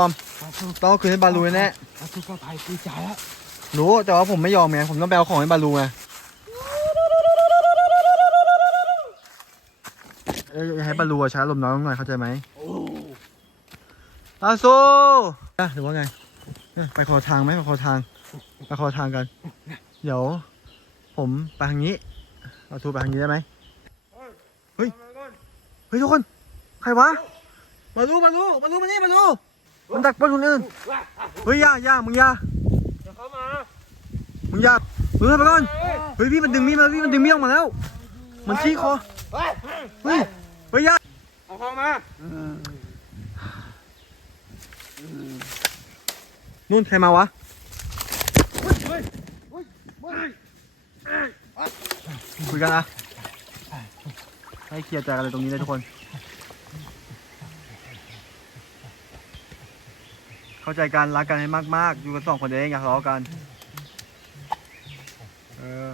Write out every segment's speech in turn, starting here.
ต้องเอาคืนให้บาลูแน่อาสุปภัยดีใจแล้วๆรู้แต่ว่าผมไม่ยอมไงผมต้องไปเอาของให้บาลูไงเอ้ยให้บาลูอะใช้ลมณ์น้อยลงหน่อยเข้าใจไหมโอ้ลาซูอะหรือว่าไงเอ้ยไปขอทางไหมไปขอทางไปขอทางกัน เดี๋ยว ผมไปทางนี้ลาซูไปทางนี้ได้ไหมเฮ้ยเฮ้ยทุกคนใครวะมาลูมาลูมาลูมานี่มาลู มันดักบนคนอื่นเฮ้ยย่าย่ามึงย่าเข้ามามึงย่ามึงให้ไปก่อนเฮ้ยพี่มันดึงมีดมาพี่มันดึงมีดออกมาแล้ว มันชี้คอเฮ้ยเฮ้ยย่าเอาเข้ามานู่นใครมาวะคุยกันอะให้เคลียร์ใจกันเลยตรงนี้เลยทุกคน เข้าใจกันรักกันให้มาก ๆ อยู่กันสองคนเองอย่าทะเลาะกัน เออ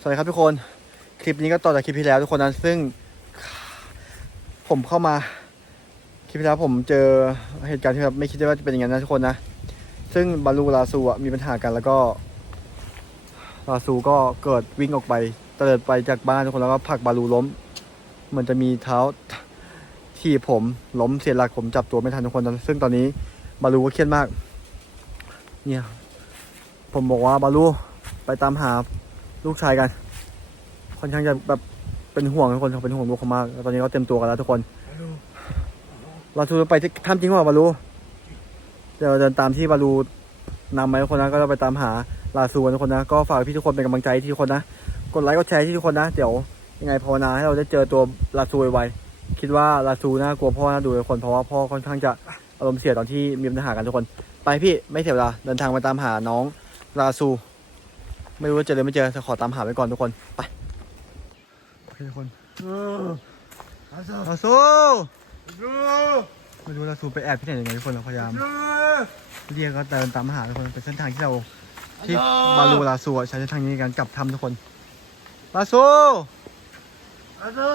สวัสดีครับทุกคน คลิปนี้ก็ต่อจากคลิปที่แล้วทุกคนนะซึ่ง ผมเข้ามา คลิปที่แล้วผมเจอเหตุการณ์ที่แบบไม่คิดว่าจะเป็นอย่างนั้นนะทุกคนนะ ซึ่งบาลูลาซูอะมีปัญหากันแล้วก็ลาซูก็เกิดวิ่งออกไปเตลิดไปจากบ้านทุกคนแล้วก็ผลักบาลูล้ม เหมือนจะมีเท้า ที่ผมล้มเสียหลักผมจับตัวไม่ทันทุกคน ซึ่งตอนนี้บาลูก็เครียดมาก เนี่ย ผมบอกว่าบาลูไปตามหาลูกชายกัน ค่อนข้างจะแบบเป็นห่วงทุกคนเขาเป็นห่วงลูกเขามากตอนนี้เขาเต็มตัวกันแล้วทุกคนลาซูไปที่ถ้ำจริงว่าบาลูเดี๋ยวเดินตามที่บาลูนำมทุกคนนะก็เราไปตามหาลาซูนทุกคนนะก็ฝากพี่ทุกคนเป็นกำลังใจที่ทุกคนนะกดไลค์กดแชร์ที่ทุกคนนะ เดี๋ยวยังไงภาวนาให้เราได้เจอตัวลาซูไวๆ คิดว่าลาซูน่ากลัวพ่อน่าดูทุกคนเพราะว่าพ่อค่อนข้างจะอารมณ์เสียตอนที่มีปัญหากันทุกคน ไปพี่ไม่เสียเวลาเดินทางไปตามหาน้องลาซู ไม่รู้ว่าเจอหรือไม่เจอจะขอตามหาไปก่อนทุกคนไปโอเคทุกคนเอออาสุลาซูดูไม่รู้ลาซูไปแอบที่ไหนยังไงทุกคนเราพยายามดูเรียกก็เดินตามหาทุกคนเป็นเส้นทางที่เราที่บาลูลาซูอะใช้เส้นทางนี้ในการกลับถ้ำทุกคนลาซูอาสุ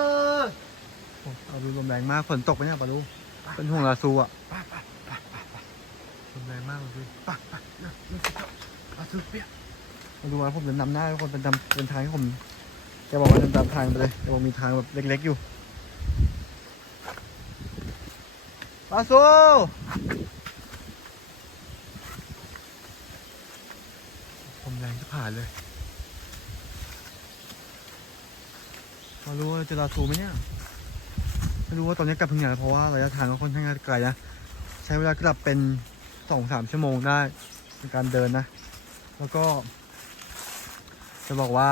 โอ้บาลูลมแรงมากฝนตกไหมเนี่ยบาลูเป็นห่วงลาซูอะไปไปไปไปไปลมแรงมากเลยพี่ไปไปเร็วเร็วเร็วอาสุเปียกมาดูว่าผมเดินนำหน้าทุกคนเป็นทางเป็นทางที่ผมจะบอกว่าเดินตามทางไปเลยแต่ผมมีทางแบบเล็กๆอยู่ลาซูลมแรงจะผ่านเลยมารู้ว่าเจะลาซูไหมเนี่ย ไม่รู้ว่าตอนนี้กลับถึงไหนเพราะว่าระยะทางก็ค่อนข้างไกลนะใช้เวลากลับเป็นสองสามชั่วโมงได้ในการเดินนะ แล้วก็ จะบอกว่า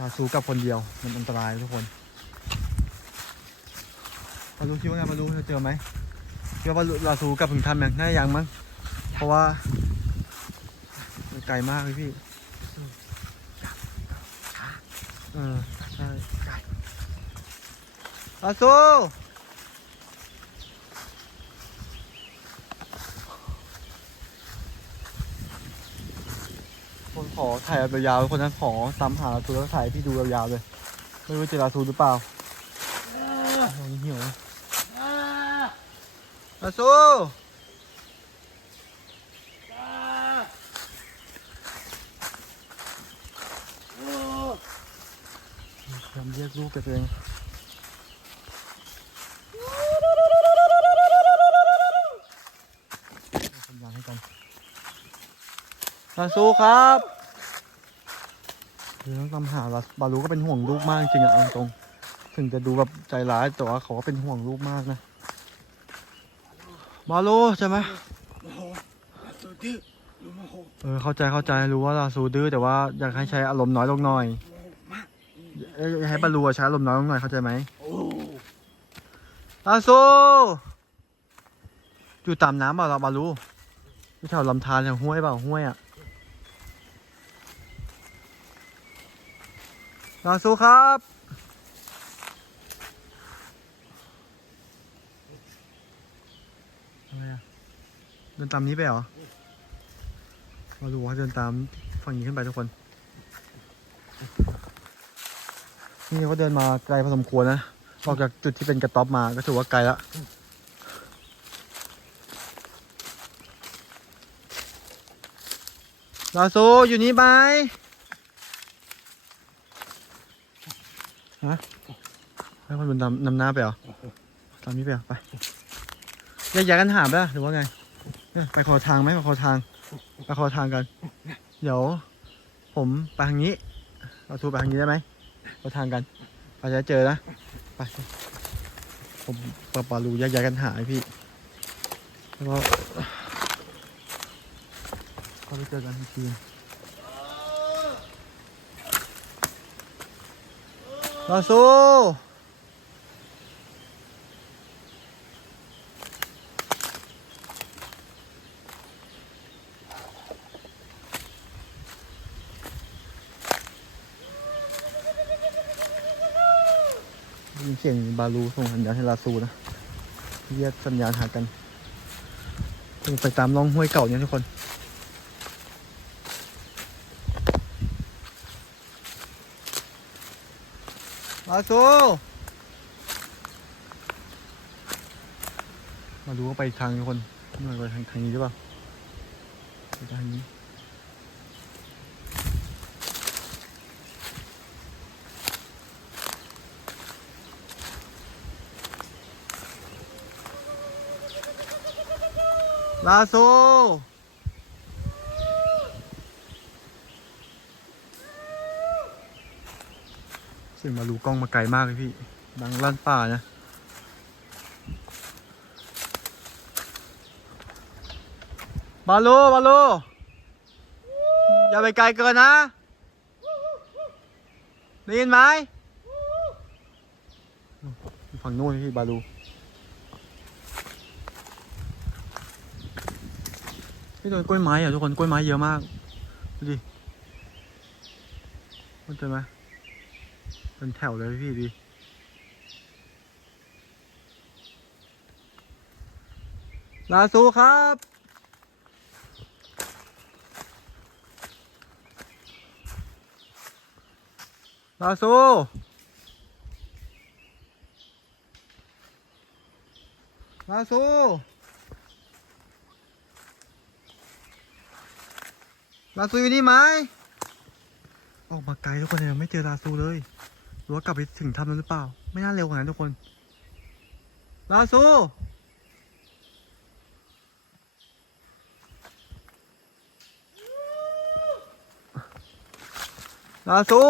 ลาซูกลับคนเดียวมันอันตรายทุกคนมารู้คิดว่าไงมารู้เธอเจอไหมคิดว่าลาซูกลับถึงทันไหมน่ายังมั้งเพราะว่าไกลมากเลยพี่เออใช่ ลาซูคนขอถ่ายแบบยาวๆคนนั้นขอซ้ำหาลาซูแล้วถ่ายให้พี่ดูยาวๆเลย ไม่รู้ว่าเจอลาซูหรือเปล่าโอ้ยหิวลาซูพยายามเรียกลูกแกตัวเองสัญญาณให้กันลาซูครับเดี๋ยวต้องตามหาลาบาลูก็เป็นห่วงลูกมากจริงอะเอาตรง ถึงจะดูแบบใจร้ายแต่ว่าเขาก็เป็นห่วงลูกมากนะ บาลูใช่ไหมเออเข้าใจเข้าใจรู้ว่าลาซูดื้อแต่ว่าอยากให้ใช้อารมณ์น้อยลงหน่อยโมโหมากให้บาลูใช้อารมณ์น้อยลงหน่อยเข้าใจไหมลาซูอยู่ตามน้ำเปล่าเราบาลูที่แถวลำธารแถวห้วยเปล่าห้วยอะ ลาซูครับอะไรอะเดินตามนี้ไปเหรอ มาดูว่าเดินตามฝั่งนี้ขึ้นไปทุกคน นี่เขาเดินมาไกลพอสมควรนะ ออกจากจุดที่เป็นกระต๊อบมาก็ถือว่าไกลละลาโซอยู่นี่ไหม ฮะให้คนบนนำนำหน้าไปเหรอตามนี้ไปเหรอไปแยกย้ายกันหาไปละหรือว่าไงไปขอทางไหมไปขอทางไปขอทางกัน เดี๋ยว ผมไปทางนี้เราทูไปทางนี้ได้ไหมขอทางกันเราจะเจอนะไปผมปะปาลูแยกย้ายกันหาพี่แล้วก็ไปเจอกันอีที ลาซูได้ยินเสียงบาลูส่งสัญญาณให้ลาซูนะเรียกสัญญาณหากันต้องไปตามร่องห้วยเก่าเนี่ยทุกคน ลาโซมาดูว่าไปทางทุคนมันไปทางทางนี้หรือเปล่าไปทางนี้ลาโซ สียงมารูกล้องมาไกลมากเลยพี่ ดังลั่นป่านะบาโลบาโลอย่าไปไกลเกินนะได้ยินไหมฝั่งนู้นพี่บาลูพี่โดนกล้วยไม้อะทุกคนกล้วยไม้เยอะมาก ดูดิมันเจอไหม เป็นแถวเลยพี่ดิลาซูครับ ลาซูลาซูลาซูอยู่นี่ไหมออกมาไกลทุกคนเลยยังไม่เจอลาซูเลย ว่ากลับไปถึงถ้ำนั้นหรือเปล่า ไม่น่าเร็วขนานั้นทุกคนลาซูลาซู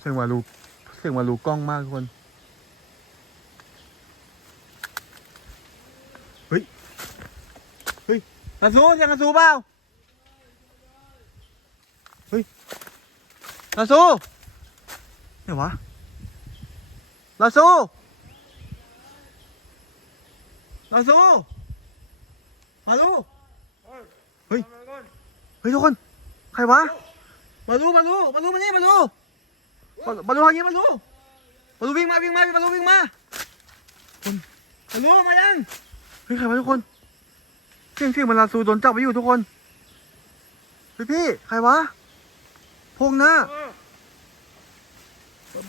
เสียงมาลูเสียงมาลูกล้องมากทุกคน เฮ้ย เฮ้ยลาซูยังลาซูเปล่า เฮ้ย ลาซูเนี่ยวะลาซูลาซูมาลูเฮ้ย เฮ้ยทุกคน ใครวะ มาลูมาลูมาลูมานี่มาลูมามาลูทางนี้มาลูมาลูวิ่งมาวิ่งมามาลูวิ่งมาคนมาลูมายัง เฮ้ยใครวะทุกคนเสียงเสียงมันลาซูโดนจับไว้อยู่ทุกคนเฮ้ยพี่ ใครวะพงนะ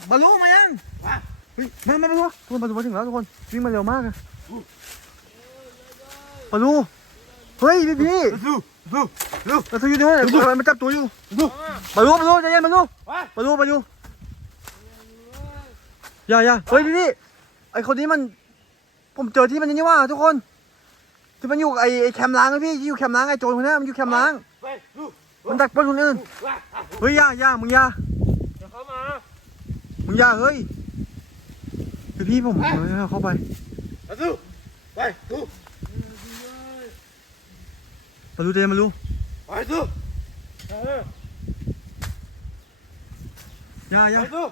บาลูมายังเฮ้ยมามาบาลูทุกคนบาลูมาถึงแล้วทุกคนวิ่งมาเร็วมากอะบาลูเฮ้ยพี่พี่สู้สู้สู้บาลูอยู่ด้วยมันจับตัวอยู่สู้บาลูบาลูใจเย็นบาลูบาลูบาลูอย่าอย่าเฮ้ยพี่พี่ไอคนนี้มัน ผมเจอที่มันนี่ว่าทุกคนที่มันอยู่ไอไอแคมป์ล้างอะพี่ที่อยู่แคมป์ล้างไอโจรคนนี้มันอยู่แคมป์ล้างไปสู้มันดักปล้นคนอื่นเฮ้ยอย่าอย่ามึงอย่า เดี๋ยวเขามา มึงอย่าเฮ้ยเฮ้ยพี่ผมผมไม่ให้เข้าไปสู้ไปสู้มาดูเดมาดูไปสู้เอออย่าอไปย่าสู้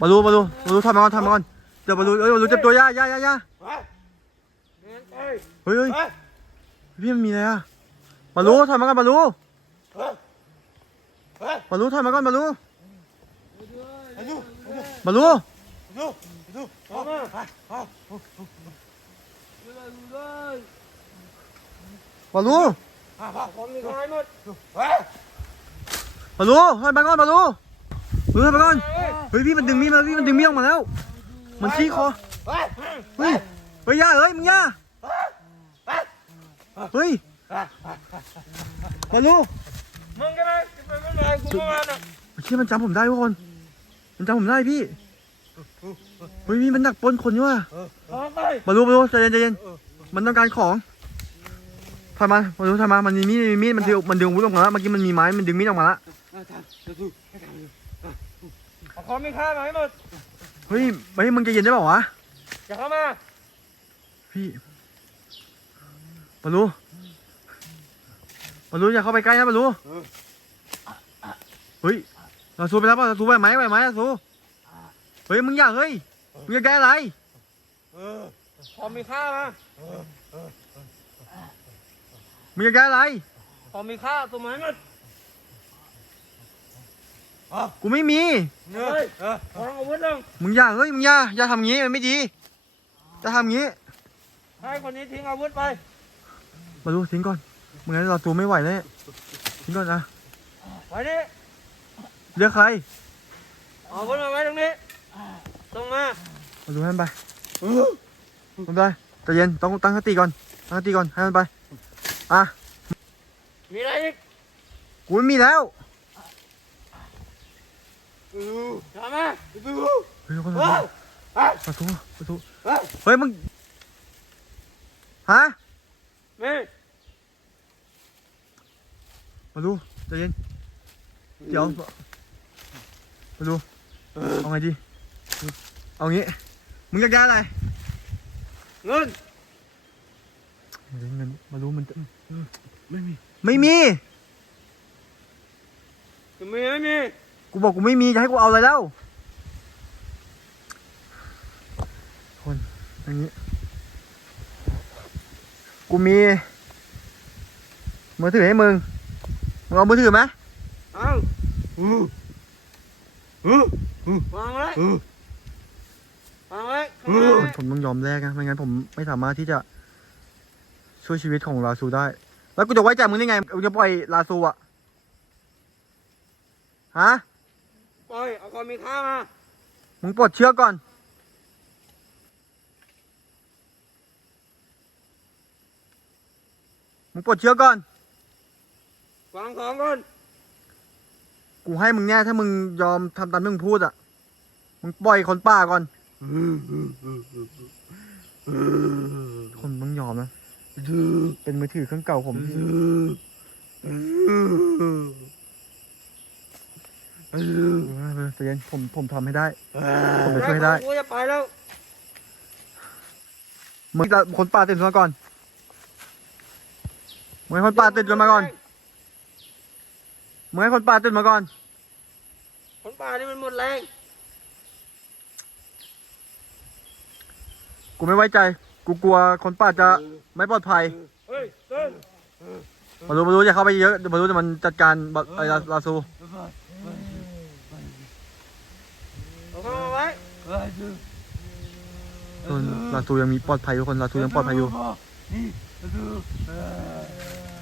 มาดูมาดูมาดูทำมาก่อนทำมาก่อนเดี๋ยวมาดูเอ้ยมาดูเจ็บตัวอย่าอย่าอย่าอย่าไปเดินไปเฮ้ยเฮ้ยไปพี่มันมีอะไรอะมาดูทำมาก่อนมาดูเออไปมาดูทำมาก่อนมาดูไปสู้ มาดูสู้สู้เอามาไปเอามาดูเอาผมมีใครหมดไปมาดูถอยมาก่อนมาดูเฮ้ยถอยมาก่อนเฮ้ยพี่มันดึงมีดมาพี่มันดึงมีดออกมาแล้ว มันชี้คอเฮ้ยเฮ้ยเฮ้ยอย่าเฮ้ยมึงอย่าเฮ้ยมาดูมึงก็ได้จะเป็นอะไรกูเมื่อวานอะเชี่ยมันจำผมได้ทุกคน มันจำผมได้พี่เฮ้ยพี่มันหนักปล้นคนนี่ว่ะออกไปมาดูมาดูใจเย็นใจเย็นมันต้องการของถอยมามาดูถอยมา มันมีมีดมีมีดมันดึงมันดึงอาวุธออกมาแล้วเมื่อกี้มันมีไม้มันดึงมีดออกมาแล้วเอาของมีค่ามาให้หมดเฮ้ยเฮ้ยมึงใจเย็นได้เปล่าวะอย่าเข้ามาพี่มาดูมาดูอย่าเข้าไปใกล้นะมาดูเฮ้ย เราสู้ไปแล้วป่ะเราสู้ไปไหมไปไหมเราสู้เฮ้ยมึงอยากเฮ้ยมึงอยากได้อะไรของมีค่ามามึงอยากได้อะไรของมีค่าตัวไม้หมดกูไม่มีเฮ้ยของอาวุธลงมึงอย่าเฮ้ยมึงอย่าอย่าทำงี้มันไม่ดีจะทำงี้ให้คนนี้ทิ้งอาวุธไปมาดูทิ้งก่อนมึงงั้นเราตัวไม่ไหวแล้วทิ้งก่อนนะไว้นี่ เรียกใครเอาอาวุธมาไว้ตรงนี้ตรงมามาดูให้มันไปมันไปใจเย็นต้องตั้งสติก่อนตั้งสติก่อนให้มันไปอะมีอะไรอีกกูไม่มีแล้วทำมาเฮ้ยคนว้าวประตูประตูเฮ้ยมึงฮะมีมาดูใจเย็นเดี๋ยว มาดูเอาไงดี เอางี้ มึงอยากได้อะไร เงินเงินมาดูมันจะไม่มี ไม่มีจะมีไม่มี กูบอกกูไม่มีจะให้กูเอาอะไรแล้ว คนอย่างนี้ กูมี มือถือให้มึง มึงเอามือถือไหมเอา วางไว้วางไว้ข้างหน้า ผมต้องยอมแลกนะ ไม่งั้นผมไม่สามารถที่จะช่วยชีวิตของลาซูได้ แล้วกูจะไว้ใจมึงได้ไงกูจะปล่อยลาซูอะฮะ ปล่อยเอาของมีค่ามามึงปลดเชือกก่อน มึงปลดเชือกก่อน วางของก่อน กูให้มึงแน่ถ้ามึงยอมทำตามที่มึงพูดอะ มึงปล่อยคนป่าก่อน คนมึงยอมนะ เป็นมือถือเครื่องเก่าผมเออใจย็นผมผมทำให้ได้ ผมจะช่วยให้ได้ กูจะไปแล้ว มึงจะคนป่าตื่นมาก่อน มึงให้คนป่าตื่นกันมาก่อน มึงให้คนป่าตื่นมาก่อน คนป่านี่มันหมดแรง กูไม่ไว้ใจ กูกลัวคนป่าจะไม่ปลอดภัย เฮ้ยเต้นมาดูมาดูอย่าเข้าไปเยอะเดี๋ยวมาดูจะมันจัดการบไอ้ลาลาซูเอาเข้ามาไว้ส่วนลาซูยังมีปลอดภัยทุกคนลาซูยังปลอดภัยอยู่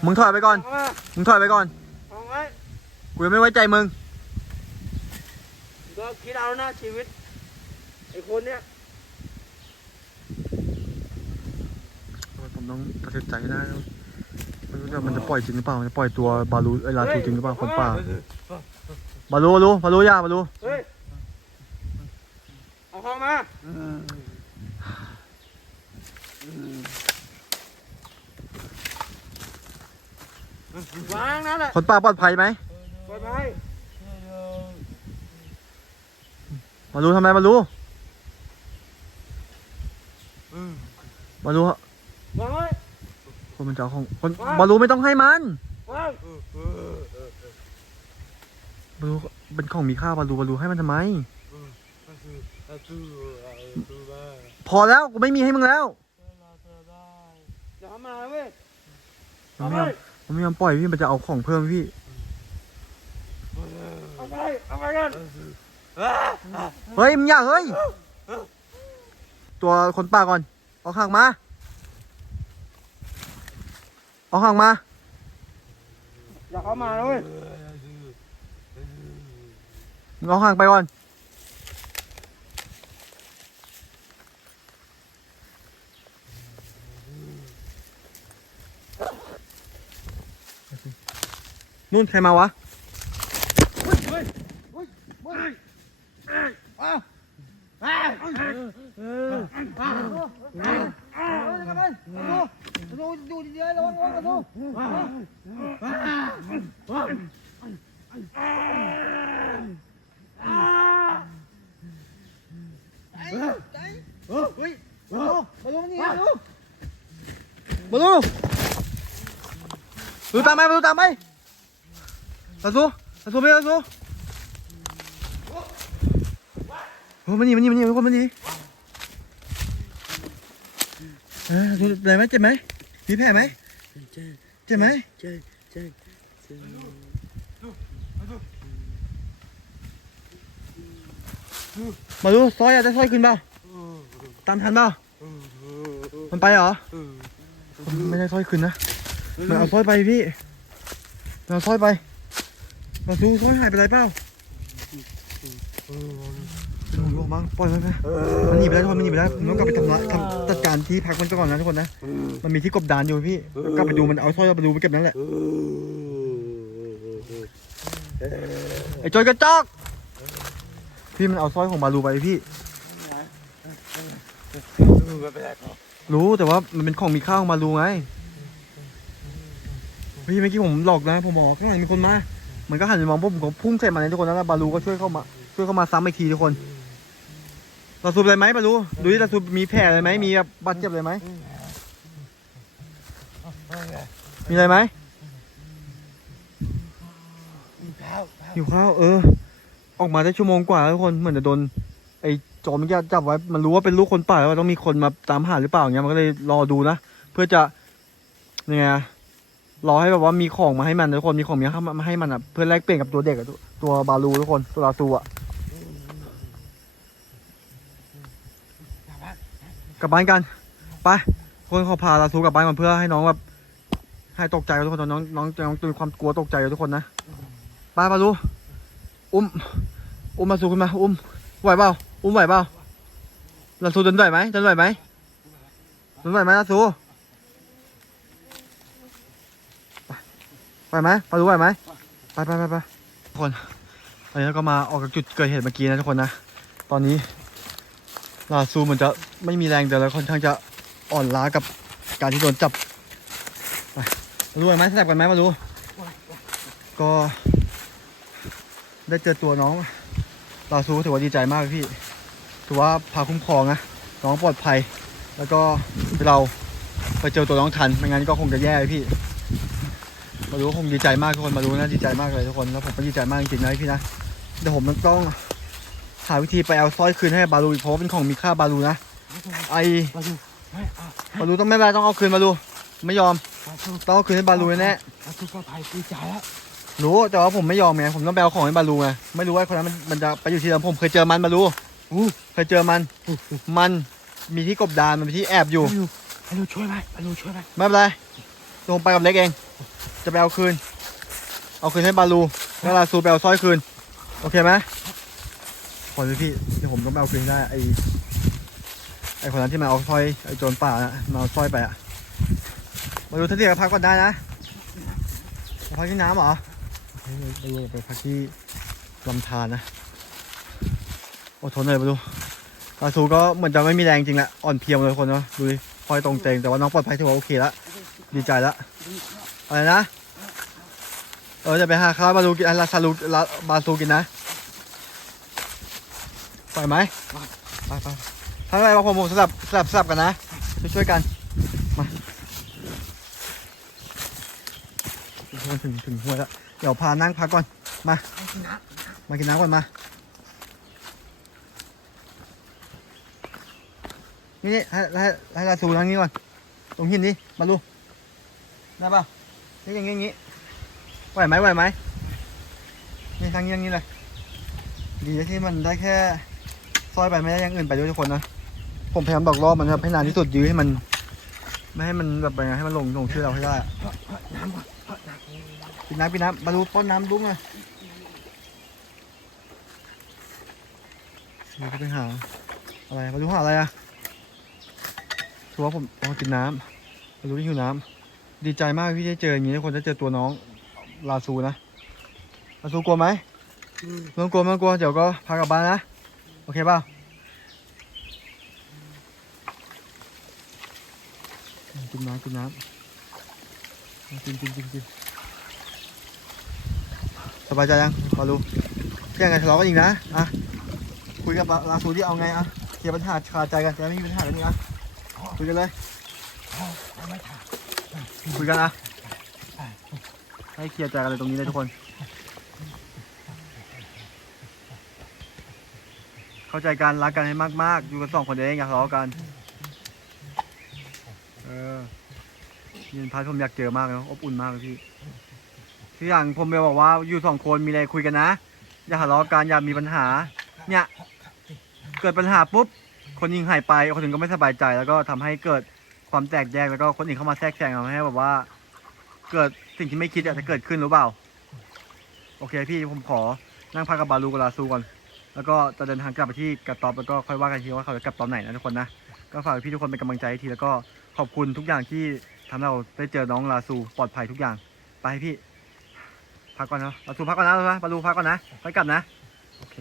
มึงถอยไปก่อนเอามามึงถอยไปก่อนเอาไว้ กูยังไม่ไว้ใจมึง ก็คิดเอานะชีวิตไอ้คนเนี้ยผมต้องตัดสินใจให้ได้นะไม่รู้ว่ามันจะปล่อยจริงหรือเปล่า มันจะปล่อยตัวบาลูไอ้ลาซูจริงหรือเปล่าคนป่า บาลูบาลูบาลูอย่าบาลูเฮ้ย เอาของมาวางนั่นแหละคนป่าปลอดภัยไหมปล่อย ไปบาลูทำไมบาลูบาลูวางไว้คนมันจะเอาของคนบาลูไม่ต้องให้มันวางบาลูเป็นของมีค่าบาลูบาลูให้มันทำไมพอแล้วกูไม่มีให้มึงแล้วอย่าทำอะไรเว้ยมันเอาไม่ไปยอมมันไม่ยอมปล่อยพี่มันจะเอาของเพิ่มพี่เอา ไปเอาไปกันเฮ้ยมึงอย่าเฮ้ย ตัวคนป่าก่อน เอาห่างมา เอาห่างมา อย่าเข้ามานะเว้ยมึงเอาห่างไปก่อนนู่นใครมาวะเฮ้ยเฮ้ยเฮ้ยเฮ้ยเฮ้ยอ้าวเฮ้ยเอ อดูดูดูดีๆระวังระวังดูเฮ้ยเฮ้ยมาดูมาดูนี่มาดูมาดูดูตามไปมาดูตามไปมาดูมาดูไปมาดูโอ้มันนี่มันนี่มันนี่ทุกคนมันนี่เออดูอะไรไหมเจ็บไหมมีแผลไหมเจ็บไหมเจ๊เจ๊เจ๊มาดูซอยอะได้ซอยขึ้นเปล่าตามทันเปล่ามันไปเหรอไม่ได้ซอยขึ้นนะมันเอาซอยไปพี่มันเอาซอยไปมาดูซอยหายไปไหนเปล่า ลงลงมาปล่อยมันไปมันหนีไปแล้วทุกคนมันหนีไปแล้วผมต้องกลับไปทำละทำจัดการที่พักมันก่อนนะทุกคนนะ มันมีที่กบดานอยู่พี่กลับไปดูมันเอาสร้อยเอาไปดูไปเก็บนั่นแหละไอ้จอยกระจอกพี่มันเอาสร้อยของบาลูไปพี่รู้แต่ว่ามันเป็นของมีค่าของบาลูไงพี่เมื่อกี้ผมหลอกนะผมบอกข้างหลังมีคนมา มันก็หันไปมองปุ๊บผมก็พุ่งใส่มันเลยทุกคนแล้วบาลูก็ช่วยเข้ามาช่วยเข้ามาซ้ำอีกทีทุกคน เราสูบอะไรไหมบาลูดูดิเราสูบมีแผลอะไรไหมมีแบบบาดเจ็บอะไรไหมมีอะไรไหมข้าวหิวข้าวเออ ออกมาได้ชั่วโมงกว่าแล้วทุกคนเหมือนจะโดนไอ้โจรเมื่อกี้จับไว้มันรู้ว่าเป็นลูกคนป่าแล้วว่าต้องมีคนมาตามหาหรือเปล่าอย่างเงี้ยมันก็เลยรอดูนะเพื่อจะยังไงอะรอให้แบบว่ามีของมาให้มันนะทุกคนมีของมีค่ามาให้มันอะเพื่อแลกเปลี่ยนกับตัวเด็กอะตัวตัวบาลูทุกคนตัวลาซูอะ กลับบ้านกัน ไปคนเขาพาลาซูกลับบ้านก่อนเพื่อให้น้องแบบให้ตกใจทุกคนตอนน้องน้องน้องจะมีความกลัวตกใจทุกคนนะไปบาลูอุ้มอุ้มมาซูขึ้นมาอุ้มไหวเปล่าอุ้มไหวเปล่าลาซูเดินไหวไหมเดินไหวไหมเดินไหวไหมลาซูไปไหมไปดูไปไหมไปไปไปไปคนตอนนี้เราก็มาออกจากจุดเกิดเหตุเมื่อกี้นะทุกคนนะ ตอนนี้ ลาซูเหมือนจะไม่มีแรงเดินแล้วค่อนข้างจะอ่อนล้ากับการที่โดนจับไปมาดูไปไหมสลับกันไหมมาดู ก็ ได้เจอตัวน้องลาซูถือว่าดีใจมากพี่ถือว่าพาคุ้มครองนะน้องปลอดภัย แล้วก็เราไปเจอตัวน้องทันไม่งั้นก็คงจะแย่พี่ มารู้คงดีใจมากทุกคนมารู้นะดีใจมากเลยทุกคนแล้วผมก็ดีใจมากจริงๆนะพี่นะเดี๋ยวผมต้อง หาวิธีไปเอาสร้อยคืนให้บาลูอีกเพราะว่าเป็นของมีค่าบาลูนะไอมาดูไม่เอาบาลูต้องไม่เป็นไรต้องเอาคืนบาลูไม่ยอมมาดูต้องเอาคืนให้บาลูแน่มาดูปลอดภัยดีใจแล้วๆรู้แต่ว่าผมไม่ยอมไงผมต้องไปเอาของให้บาลูไงไม่รู้ว่าคนนั้นมันมันจะไปอยู่ที่เดิมผมเคยเจอมันบาลูอู้เคยเจอมันอู้มันมีที่กบดานมันมีที่แอบอยู่มาดูมาดูช่วยไหมมาดูช่วยไหมไม่เป็นไรลงไปกับเล็กเอง จะไปเอาคืน เอาคืนให้บาลูแล้วลาซูไปเอาสร้อยคืน โอเคไหม ขอพี่เดี๋ยวผมต้องไปเอาคืนให้ได้ไอไอคนนั้นที่มาเอาสร้อยไอโจรป่านะมาเอาสร้อยไปอะมาดูท่าที่พักก่อนได้นะมาพักที่น้ำเหรอไปไปไปพักที่ลำธารนะอดทนเลยมาดูลาซูก็เหมือนจะไม่มีแรงจริงแหละอ่อนเพลียเลยคนเนาะดูดิคอยตรงเตงแต่ว่าน้องปลอดภัยถือว่าโอเคแล้วดีใจแล้วอะไรนะเออจะไปหาข้าวบาลูกินอะลาซาลูลาบาซูกินนะ ไปไหมไปไปถ้าอะไรบอกผมผมสลับสลับสลับกันนะ ช่วยช่วยกัน มาถึงถึงหัวแล้ว เดี๋ยวพานั่งพักก่อน มา มากินน้ำก่อนมา นี่นี่ให้ให้ให้ลาซูนั่งนี้ก่อน ตรงหินนี้มาดูได้ป่ะนี่อย่างงี้อย่างงี้ไหวไหมไหวไหมนี่ทางนี้อย่างนี้เลย ดีที่มันได้แค่ ซอยไปไม่ได้อย่างอื่นไปด้วยทุกคนนะ ผมพยายามบอกล่อมันครับให้นานที่สุดยื้อให้มัน ไม่ให้มันแบบยังไงให้มันหลงหลงชื่อเราให้ได้อะน้ำก่อนน้ำปิดน้ำปิดน้ำมาดูป้อนน้ำดุ้งเลยเราก็ไปหาอะไรมาดูหาอะไรอะชัวร์ผมต้องกินน้ำมาดูที่หิวน้ำดีใจมากที่ได้เจออย่างนี้ทุกคนได้เจอตัวน้องลาซูนะลาซูกลัวไหมไม่ต้องกลัวไม่ต้องกลัวเดี๋ยวก็พากลับบ้านนะ โอเคเปล่ากินน้ำกินน้ำกินกินกินกินสบายใจยังพอรู้แค่ไงทะเลาะกันอีกนะอะคุยกับลาซูที่เอาไงอะเคลียร์ปัญหาคาใจกันจะไม่มีปัญหากันอีกอะคุยกันเลยคุยกันอะให้เคลียร์ใจกันเลยตรงนี้เลยทุกคน เข้าใจกันรักกันให้มากๆ อยู่กันสองคนเองอย่าทะเลาะกัน เออนี่เป็นพาร์ทผมอยากเจอมากเลยอบอุ่นมากเลยพี่ที่อย่างผมไปบอกว่าอยู่สองคนมีอะไรคุยกันนะ อย่าทะเลาะกันอย่ามีปัญหา เนี่ย เกิดปัญหาปุ๊บคนยิงหายไปคนอื่นก็ไม่สบายใจ แล้วก็ทำให้เกิดความแตกแยกแล้วก็คนอื่นเข้ามาแทรกแซงทำให้แบบว่า เกิดสิ่งที่ไม่คิดอาจจะเกิดขึ้นหรือเปล่า โอเคพี่ผมขอนั่งพักกับบาลูกับลาซูก่อน แล้วก็จะเดินทางกลับไปที่กระต๊อบแล้วก็ค่อยว่ากันทีว่าเขาจะกลับตอนไหนนะทุกคนนะก็ฝากพี่ทุกคนเป็นกำลังใจทีแล้วก็ขอบคุณทุกอย่างที่ทำให้เราได้เจอน้องลาซูปลอดภัยทุกอย่าง ไปพี่ พักก่อนนะลาซูพักก่อนนะลาซูพักก่อนนะไปกลับนะโอเค